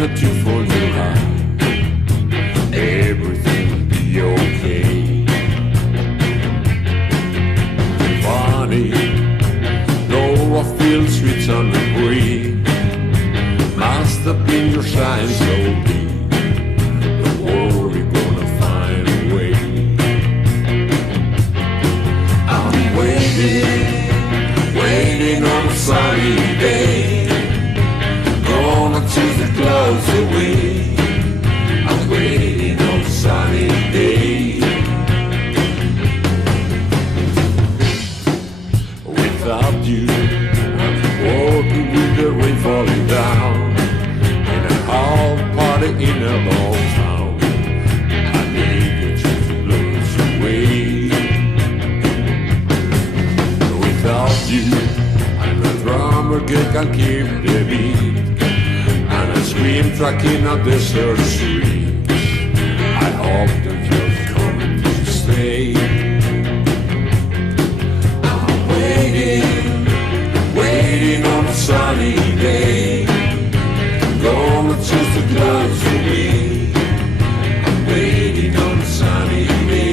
that you fold your heart, everything will be okay. Funny, though I feel sweet on the breeze, must have been your shine so deep. Don't worry, gonna find a way. I'm waiting, waiting on a sunny day. Gonna chase the clouds away. I'm waiting on a sunny day. Without you, I'm walking with the rain falling down. In a hall party in a ball town, I need you to blow us away. Without you, I'm a drummer, can't keep the beat. And a scream track in a desert street. I hope that you're coming to stay. I'm waiting, waiting on a sunny day. Gonna chase the clouds away. I'm waiting on a sunny day.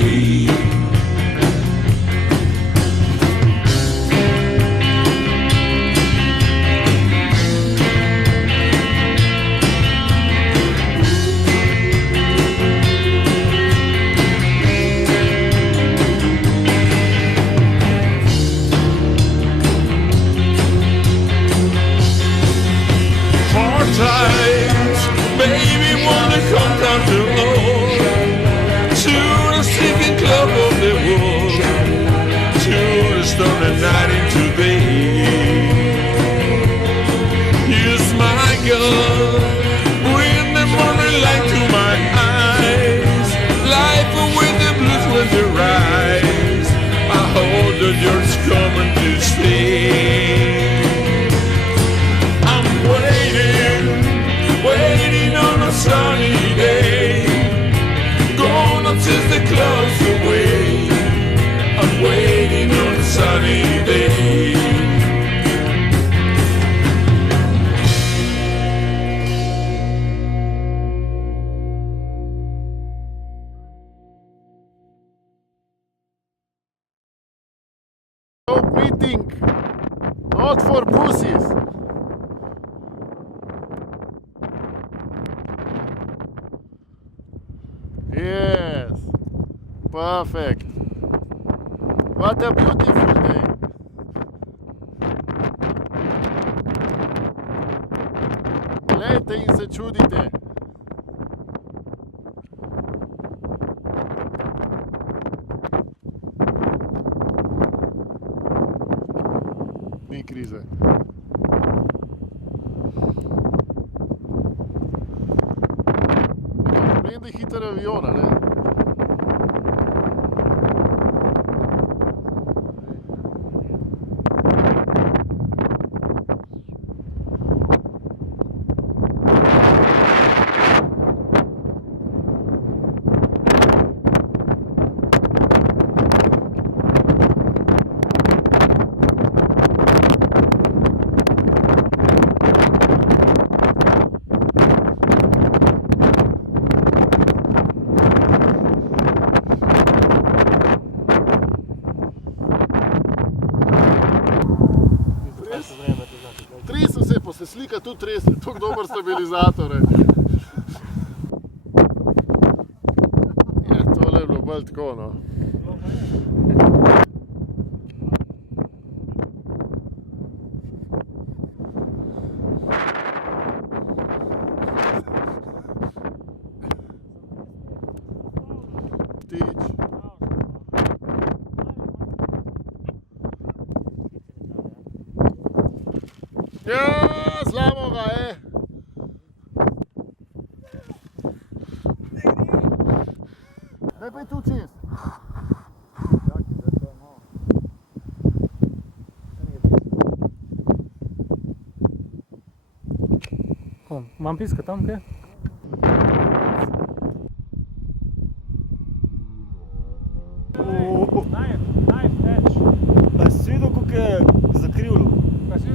Times, baby, wanna come down to low to the singing club of the world, to the stormy night into day. You smile, bring the morning light to my eyes, life with the blues when they rise. I hope that you're coming to stay. Waiting on a sunny day, gonna chase the clouds away. I'm waiting on a sunny day. Stop meeting, not for pussies. Yes, perfect. What a beautiful day. Glejte in se čudite. Ni krize. Problem, da je hiter avion, a ne? Tresem se, pa se slika tudi trese, tako dober stabilizator je. Ja, tole je bilo bolj tako, no. Ptič. Ja, znamo ga, Daj pa je tu čez. Mam piska tam, kaj? Daj več. A si videl, kako je zakrivljal?